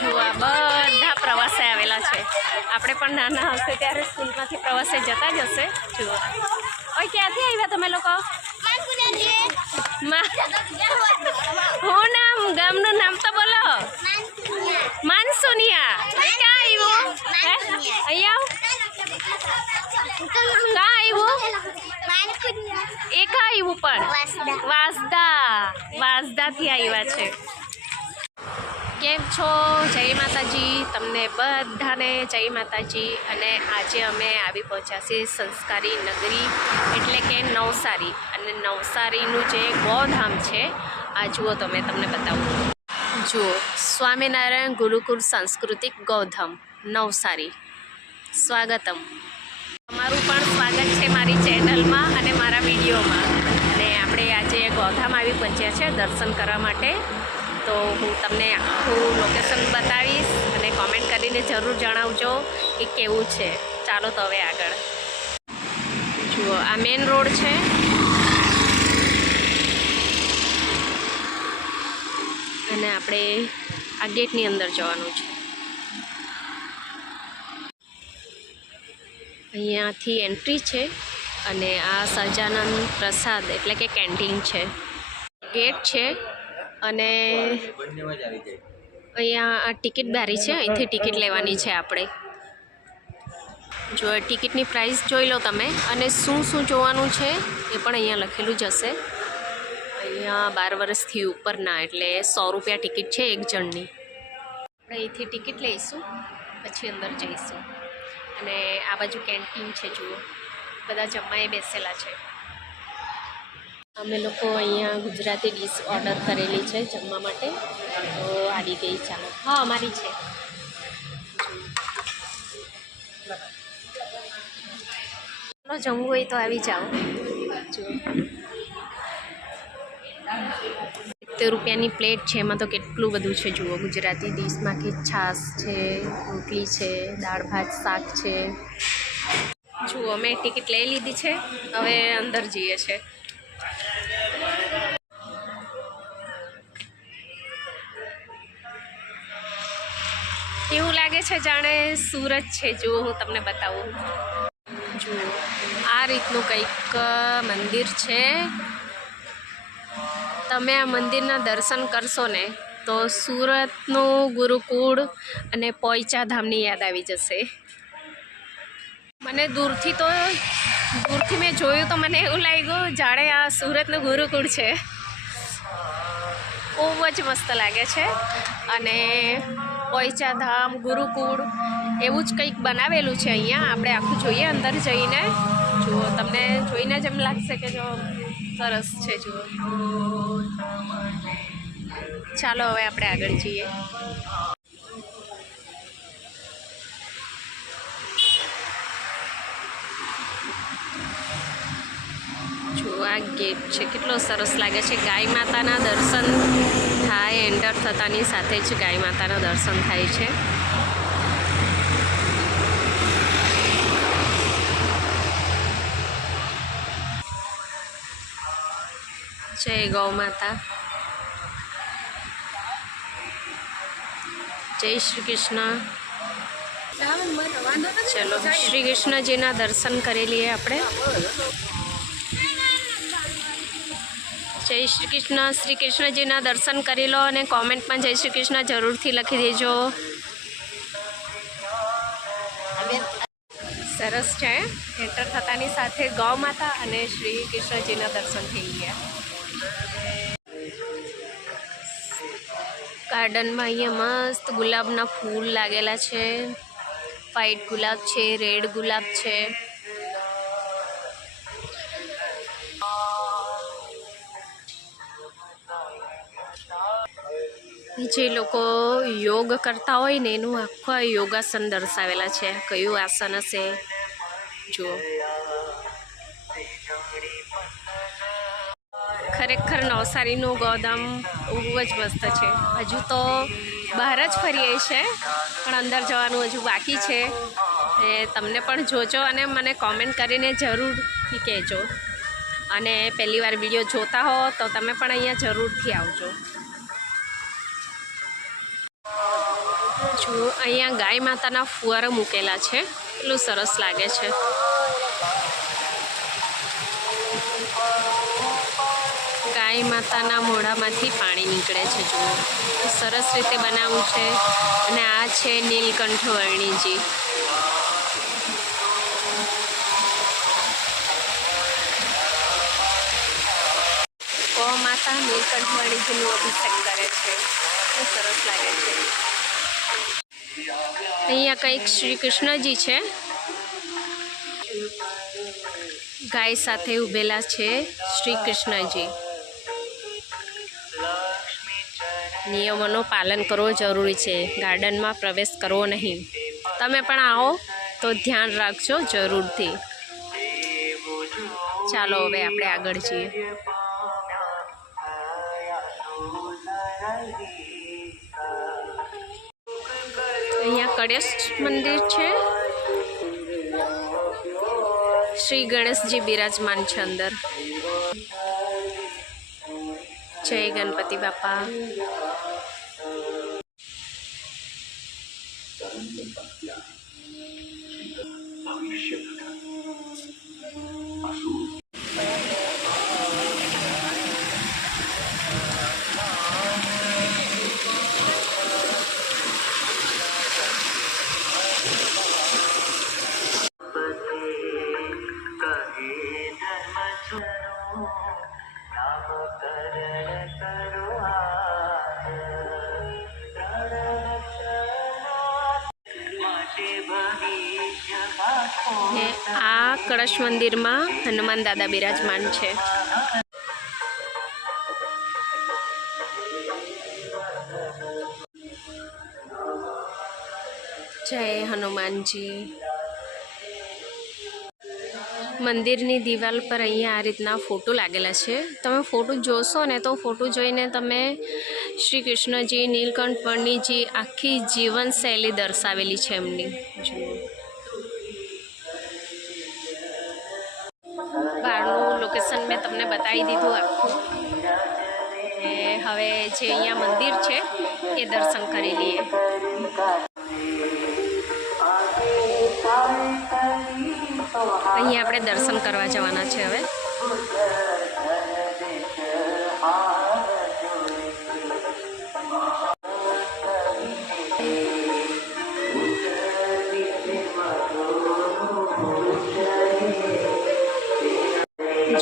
જો આ બધા પ્રવાસે આવેલા છે. આપણે પણ નાના હશે ત્યારે સ્કૂલમાંથી પ્રવાસે જતા જ હશે. જુઓ ઓય ક્યાંથી આવ્યા તમે લોકો? હું નામ ગામનું નામ તો બોલો. માનસુનિયા. ક્યાં આવ્યું? અહીંયા ક્યાં આવ્યું? એ ક્યાં આવ્યું પણ? વાંસદાથી આવ્યા છે. કેમ છો? જય માતાજી. તમને બધાને જય માતાજી. અને આજે અમે આવી પહોંચ્યા છીએ સંસ્કારી નગરી એટલે કે નવસારી. અને નવસારીનું જે ગોધામ છે આ જુઓ તમે તમને બતાવું. જુઓ સ્વામિનારાયણ ગુરુકુળ સાંસ્કૃતિક ગોધામ નવસારી. સ્વાગતમ. તમારું પણ સ્વાગત છે મારી ચેનલમાં અને મારા વિડીયોમાં. અને આપણે આજે ગોધામ આવી પહોંચ્યા છે દર્શન કરવા માટે. તો હું તમને આખું લોકેશન બતાવીશ અને કોમેન્ટ કરીને જરૂર જણાવજો કે કેવું છે. ચાલો તો હવે આગળ જુઓ. આ મેઇન રોડ છે. અને આપણે આ ગેટની અંદર જવાનું છે. અહીંયાથી એન્ટ્રી છે. અને આ સહજાનંદ પ્રસાદ એટલે કે કેન્ટીન છે. ગેટ છે. અને અહીંયા આ ટિકિટ બારી છે. અહીંથી ટિકિટ લેવાની છે આપણે. જો ટિકિટની પ્રાઇસ જોઈ લો તમે. અને શું શું જોવાનું છે એ પણ અહીંયા લખેલું જ હશે. અહીંયા 12 વર્ષથી ઉપરના એટલે 100 રૂપિયા ટિકિટ છે એક જણની. આપણે અહીંથી ટિકિટ લઈશું પછી અંદર જઈશું. અને આ બાજુ કેન્ટીન છે. જુઓ બધા જમવાએ બેસેલા છે. અમે લોકો અહીંયા ગુજરાતી ડીશ ઓર્ડર કરેલી છે જમવા માટે. તો આવી ગઈ. ચાલો. હા અમારી છે. જમવું હોય તો આવી જાઓ. જુઓ 70 રૂપિયાની પ્લેટ છે. એમાં તો કેટલું બધું છે. જુઓ ગુજરાતી ડીશમાં કે છાશ છે, રોટલી છે, દાળ ભાત, શાક છે. જુઓ મેં ટિકિટ લઈ લીધી છે. હવે અંદર જઈએ છે. એવું લાગે છે જાણે સુરત છે. જુઓ હું તમને બતાવું. જુઓ આ રીતનું કંઈક મંદિર છે. તમે આ મંદિરના દર્શન કરશો ને તો સુરતનું ગુરુકુળ અને પોઈચા ધામની યાદ આવી જશે. મને દૂરથી મેં જોયું તો મને એવું લાગ્યું જાણે આ સુરતનું ગુરુકુળ છે. બહુ જ મસ્ત લાગે છે. અને પોઈચા ધામ ગુરુકુળ એવું જ કંઈક બનાવેલું છે અહીંયા. આપણે આખું જોઈએ અંદર જઈને. જુઓ તમને જોઈને જ એમ લાગશે કે જો સરસ છે. જુઓ ચાલો હવે આપણે આગળ જઈએ. જો આ ગેટ છે. કેટલો સરસ લાગે છે. ગાય માતાના દર્શન થાય. એન્ટર થતાની સાથે જ ગાય માતાના દર્શન થાય છે. જય ગૌ માતા. જય શ્રી કૃષ્ણ. ચલો શ્રી કૃષ્ણજીના દર્શન કરી લઈએ આપણે. જય શ્રી કૃષ્ણ. શ્રી કૃષ્ણજીના દર્શન કરી લો અને કોમેન્ટમાં જય શ્રી કૃષ્ણ જરૂરથી લખી દેજો. સરસ છે. એન્ટર થતાની સાથે ગૌ માતા અને શ્રી કૃષ્ણજીના દર્શન થઈ ગયા. ગાર્ડનમાં અહીંયા મસ્ત ગુલાબના ફૂલ લાગેલા છે. વ્હાઈટ ગુલાબ છે, રેડ ગુલાબ છે. જે લોકો યોગ કરતા હોય ને એનું આખા યોગાસન દર્શાવેલા છે. કયું આસન હશે જુઓ. ખરેખર નવસારીનું ગોધામ બહુ જ મસ્ત છે. હજુ તો બહાર જ ફરીએ છે પણ અંદર જવાનું હજુ બાકી છે. એ તમને પણ જોજો અને મને કોમેન્ટ કરીને જરૂરથી કહેજો. અને પહેલી વાર વિડીયો જોતા હો તો તમે પણ અહીંયા જરૂરથી આવજો. જો અહીંયા ગાય માતાના ફુવારા મૂકેલા છે, એટલું સરસ લાગે છે. ગાય માતાના મોઢામાંથી પાણી નીકળે છે. જુઓ સરસ રીતે બનાવ્યું છે. અને આ છે નીલકંઠ વર્ણીજી. ગૌ માતા નીલકંઠ વર્ણીજીનું અભિષેક કરે છે. સરસ લાગે છે. અહીંયા કંઈક શ્રી કૃષ્ણજી છે, ગાય સાથે ઊભેલા છે શ્રી કૃષ્ણજી. નિયમોનું પાલન કરવું જરૂરી છે. ગાર્ડનમાં પ્રવેશ કરવો નહીં. તમે પણ આવો તો ધ્યાન રાખજો જરૂરથી. ચાલો હવે આપણે આગળ જઈએ. અહીંયા ગણેશ મંદિર છે. શ્રી ગણેશજી બિરાજમાન છે અંદર. જય ગણપતિ બાપા. ને આ કળશ મંદિરમાં હનુમાન દાદા બિરાજમાન છે. જય હનુમાનજી. મંદિરની દિવાલ પર અહીંયા આ રીતના ફોટો લાગેલા છે. તમે ફોટો જોશો ને તો ફોટો જોઈને તમે શ્રી કૃષ્ણજી, નીલકંઠ વર્ણીજી આખી જીવનશૈલી દર્શાવેલી છે એમની. બહારનું લોકેશન મેં તમને બતાવી દીધું આખું. એ હવે જે અહીંયા મંદિર છે એ દર્શન કરી લઈએ. અહીંયા આપણે દર્શન કરવા જવાના છે હવે.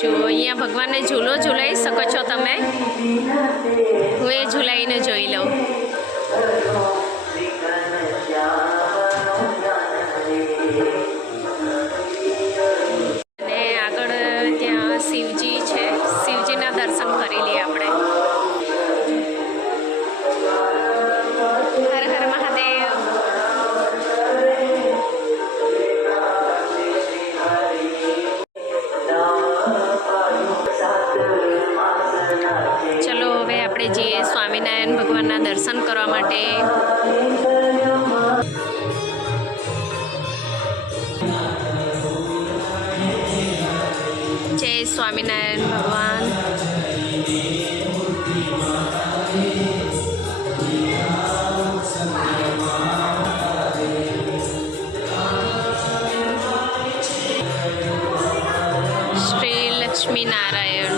જો અહીંયા ભગવાનને ઝૂલો ઝૂલાવી શકો છો તમે. હું એ ઝૂલાવીને જોઈ લઉં. અને આગળ ત્યાં શિવજી છે, શિવજીના દર્શન કરી લઈએ આપણે. હર હર મહાદેવ. ચલો હવે આપણે જઈએ સ્વામિનારાયણ ભગવાનના દર્શન કરવા માટે. જય સ્વામિનારાયણ ભગવાન. શ્રી લક્ષ્મીનારાયણ.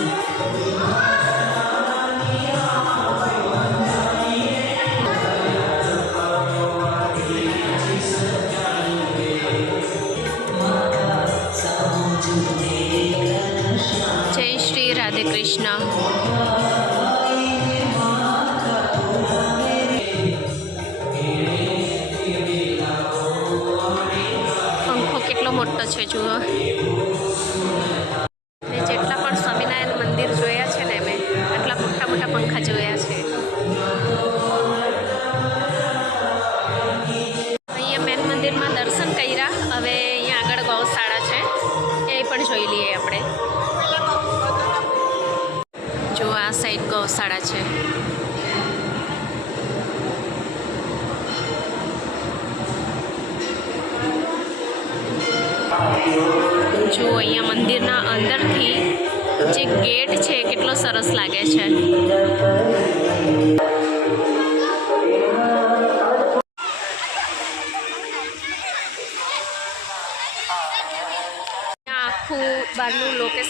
જય શ્રી રાધે કૃષ્ણ. પંખો કેટલો મોટો છે જુઓ. જેટલા પણ સ્વામિનારાયણ મંદિર જોયા છે ને મેં, આટલા મોટા મોટા પંખા જોયા છે. અહીંયા મેન મંદિરમાં દર્શન કર્યા. હવે અહીંયા આગળ ગૌશાળા છે, એ પણ જોઈ લઈએ આપણે. જો આ સાઈડ ગૌશાળા છે. જો અહીંયા મંદિરના અંદરથી જે ગેટ છે કેટલો સરસ લાગે છે.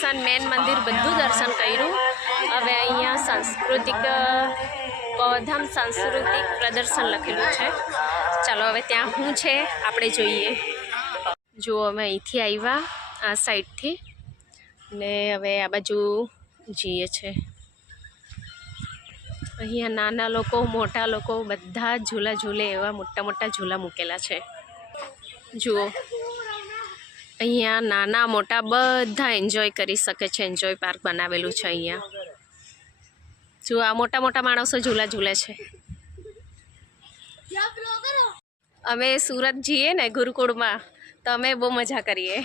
દર્શન, મેન મંદિર બધું દર્શન કર્યું. હવે અહીંયા સાંસ્કૃતિક બૌદ્ધામ સાંસ્કૃતિક પ્રદર્શન લખેલું છે. ચાલો હવે ત્યાં શું છે આપણે જોઈએ. જો અમે અહીંથી આવ્યા આ સાઈડથી ને હવે આ બાજુ જઈએ છે. અહીંયા નાના લોકો, મોટા લોકો બધા ઝૂલા ઝૂલે એવા મોટા મોટા ઝૂલા મૂકેલા છે. જુઓ અહીંયા નાના મોટા બધા એન્જોય કરી શકે છે. એન્જોય પાર્ક બનાવેલું છે અહીંયા. જુઓ આ મોટા મોટા માણસો ઝૂલા ઝૂલે છે. અમે સુરત જઈએ ને ગુરુકુળમાં તો અમે બહુ મજા કરીએ.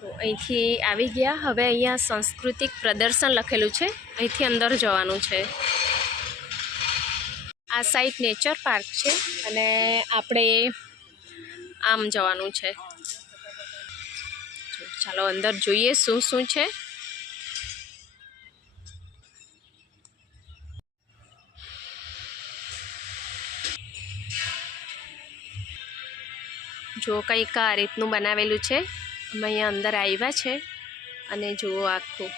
તો અહીંથી આવી ગયા. હવે અહીંયા સાંસ્કૃતિક પ્રદર્શન લખેલું છે, અહીંથી અંદર જવાનું છે. આ સાઈડ નેચર પાર્ક છે અને આપણે આમ જવાનું છે. ચાલો અંદર જોઈએ શું શું છે. જો કંઈક આ રીતનું બનાવેલું છે. અમે અહીંયા અંદર આવ્યા છે અને જુઓ આખું.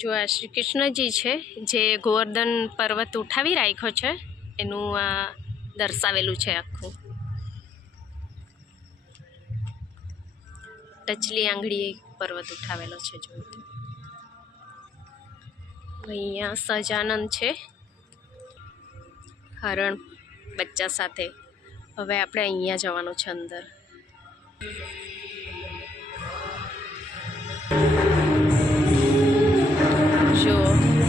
જો આ શ્રી કૃષ્ણજી છે જે ગોવર્ધન પર્વત ઉઠાવી રાખ્યો છે એનું આ દર્શાવેલું છે આખું. ટચલી આંગળી પર્વત ઉઠાવેલો છે. જો અહીંયા સહજાનંદ છે હરણ બચ્ચા સાથે. હવે આપણે અહીંયા જવાનું છે અંદર. જો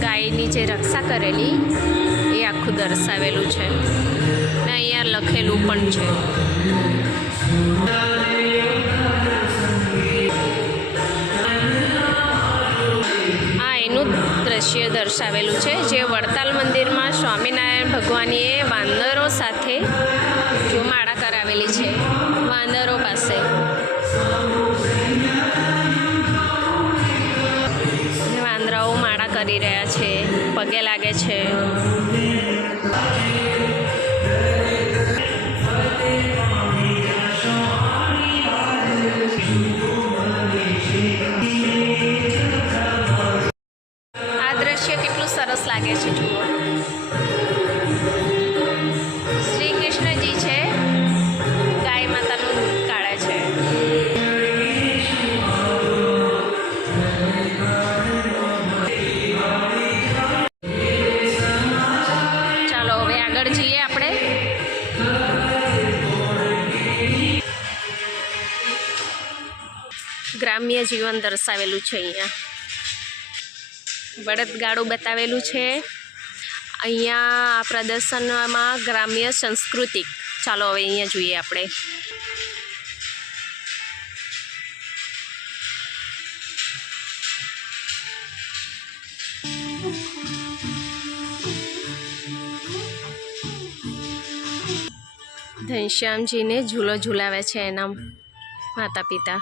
ગાયની જે રક્ષા કરેલી એ આખું દર્શાવેલું છે ને અહીંયા લખેલું પણ છે. દ્રશ્ય દર્શાવેલું છે જે વડતાલ મંદિરમાં સ્વામિનારાયણ ભગવાનીએ વાંદરો સાથે જો માળા કરાવેલી છે. વાંદરો પાસે વાંદરાઓ માળા કરી રહ્યા છે, પગે લાગે છે. સરસ લાગે છે. જુઓ શ્રી કૃષ્ણજી છે ગાય માતાનું કાળે છે. ચાલો હવે આગળ જઈએ આપણે. ગ્રામ્ય જીવન દર્શાવેલું છે અહીંયા. બળદગાડું બતાવેલું છે અહીંયા. આ પ્રદર્શનમાં ગ્રામ્ય સંસ્કૃતિક. ચાલો હવે અહીંયા જોઈએ આપણે. ઘનશ્યામજીને ઝૂલો ઝૂલાવે છે એના માતા પિતા.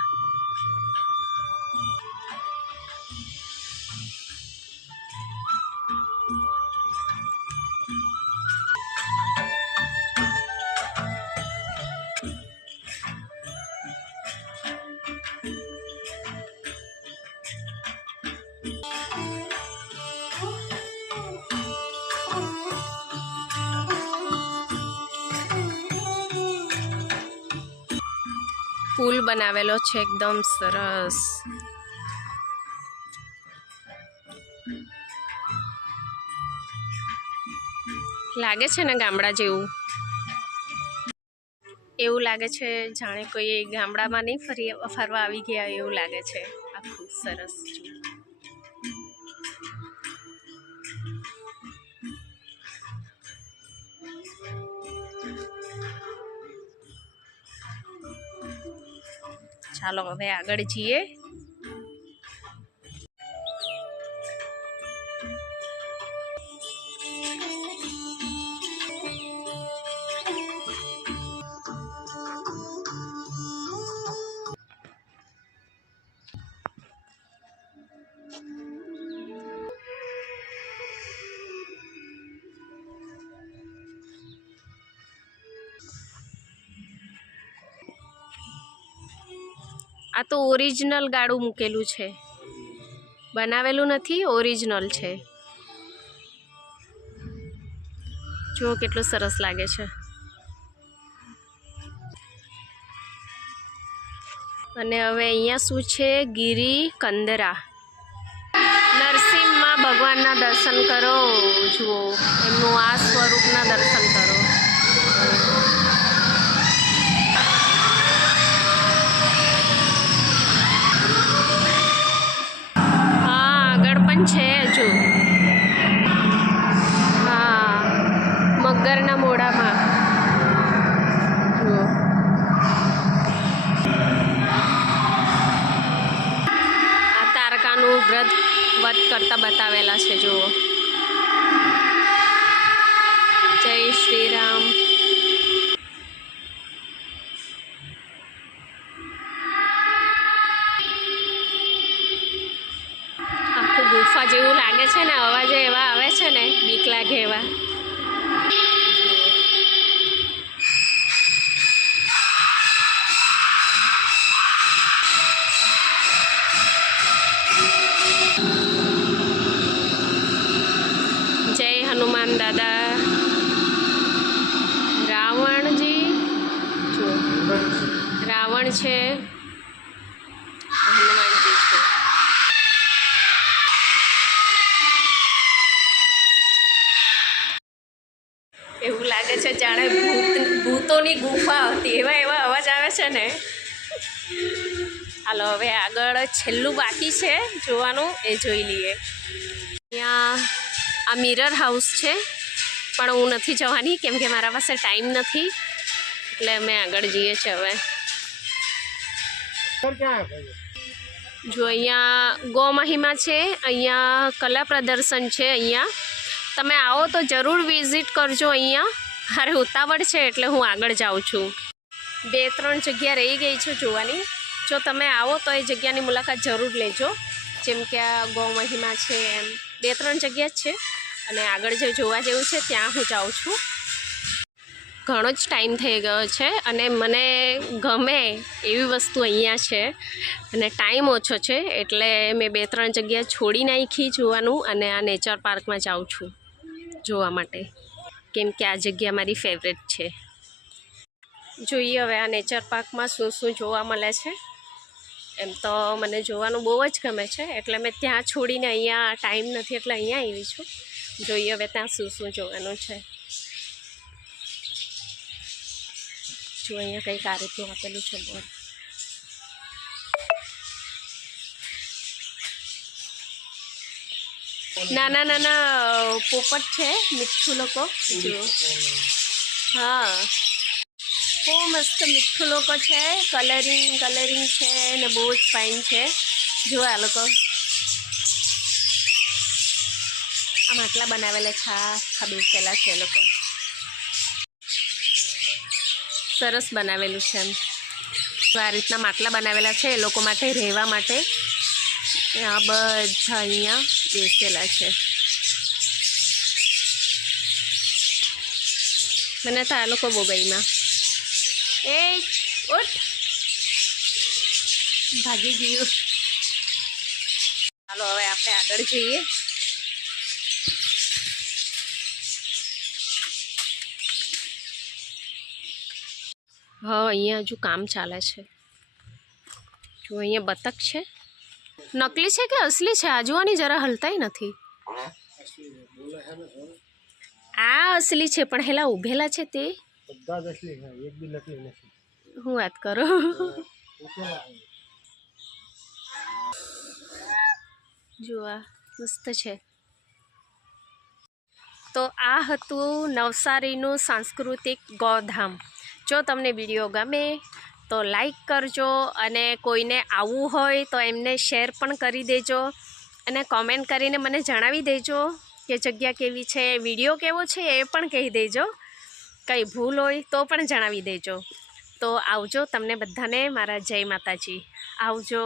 પુલ બનાવેલો છે એકદમ સરસ. લાગે છે ને ગામડા જેવું. એવું લાગે છે જાણે કોઈ ગામડામાં નહીં ફરવા આવી ગયા એવું લાગે છે. આખું સરસ. ચાલો હવે આગળ જઈએ. આ તો ઓરિજિનલ ગાડું મૂકેલું છે, બનાવેલું નથી, ઓરિજિનલ છે. જુઓ કેટલું સરસ લાગે છે. અને હવે અહીંયા શું છે? ગિરી કંદરા. નરસિંહમાં ભગવાનના દર્શન કરો. જુઓ એમનું આ સ્વરૂપના દર્શન કરો. હા આગળ પણ છે હજુ. હા મગરના મોઢામાં જુઓ. આ તારકાનું વ્રત કરતા બતાવેલા છે. જુઓ. જય શ્રી રામ. આખું ગુફા જેવું લાગે છે ને, અવાજ એવા આવે છે ને, બીક લાગે એવા. જય હનુમાન દાદા. રાવણજી જો રાવણ છે, હનુમાનજી છે. એવું લાગે છે જાણે ભૂતોની ગુફા હતી, એવા એવા અવાજ આવે છે ને. હાલો હવે આગળ છેલ્લું બાકી છે જોવાનું, એ જોઈ લઈએ. અહીંયા આ મિરર હાઉસ છે, પણ હું નથી જવાની કેમ કે મારા પાસે ટાઈમ નથી, એટલે અમે આગળ જઈએ છીએ. હવે જો અહીંયા ગૌ મહિમા છે, અહીંયા કલા પ્રદર્શન છે. અહીંયા તમે આવો તો જરૂર વિઝિટ કરજો. અહીંયા મારે ઉતાવળ છે એટલે હું આગળ જાઉં છું. 2-3 જગ્યા રહી ગઈ છે જોવાની. જો તમે આવો તો એ જગ્યાની મુલાકાત જરૂર લેજો. જેમ કે આ ગૌ મહિમા છે, એમ 2-3 જગ્યા જ છે. અને આગળ જે જોવા જેવું છે ત્યાં હું જાઉં છું. ઘણો જ ટાઈમ થઈ ગયો છે અને મને ગમે એવી વસ્તુ અહીંયા છે અને ટાઈમ ઓછો છે, એટલે મેં 2-3 જગ્યા છોડી નાખી જોવાનું અને આ નેચર પાર્કમાં જાઉં છું જોવા માટે, કેમ કે આ જગ્યા મારી ફેવરેટ છે. જોઈએ હવે આ નેચર પાર્કમાં શું શું જોવા મળે છે. એમ તો મને જોવાનું બહુ જ ગમે છે, એટલે મેં ત્યાં છોડીને અહીંયા ટાઈમ નથી એટલે અહીંયા આવી છું. જોઈએ હવે ત્યાં શું શું જોવાનું છે. જો અહીંયા કંઈક આ રીતનું આપેલું છે બોર્ડ. નાના નાના પોપટ છે, મીઠું લોકો. જુઓ હા બહુ મસ્ત મીઠું લોકો છે. કલરિંગ છે ને બહુ જ ફાઇન છે. જો આ લોકો આ માટલા બનાવેલા છે, આખા બેસેલા છે. લોકો સરસ બનાવેલું છે. એમ તો આ રીતના માટલા બનાવેલા છે એ લોકો માટે રહેવા માટે. આ બધા અહીંયા બેસેલા છે. મને તો આ લોકો બહુ ગઈમાં. એ ઉઠ, ભાગી ગયું. ચાલો હવે આપણે આગળ જઈએ. હા અહીંયા હજુ કામ ચાલે છે. જો અહીંયા બતક છે. નકલી છે કે અસલી છે? આ જોવાની જરા હલતાય નથી. આ અસલી છે પણ હેલા ઉભેલા છે તે હું વાત કરો. જો આ મસ્ત છે. તો આ હતું નવસારીનું સાંસ્કૃતિક ગોધામ. જો તમને વિડીયો ગમે તો લાઈક કરજો અને કોઈને આવવું હોય તો એમને શેર પણ કરી દેજો અને કોમેન્ટ કરીને મને જણાવી દેજો કે જગ્યા કેવી છે, વિડીયો કેવો છે એ પણ કહી દેજો. કંઈ ભૂલ હોય તો પણ જણાવી દેજો. તો આવજો. તમને બધાને મારા જય માતાજી. આવજો.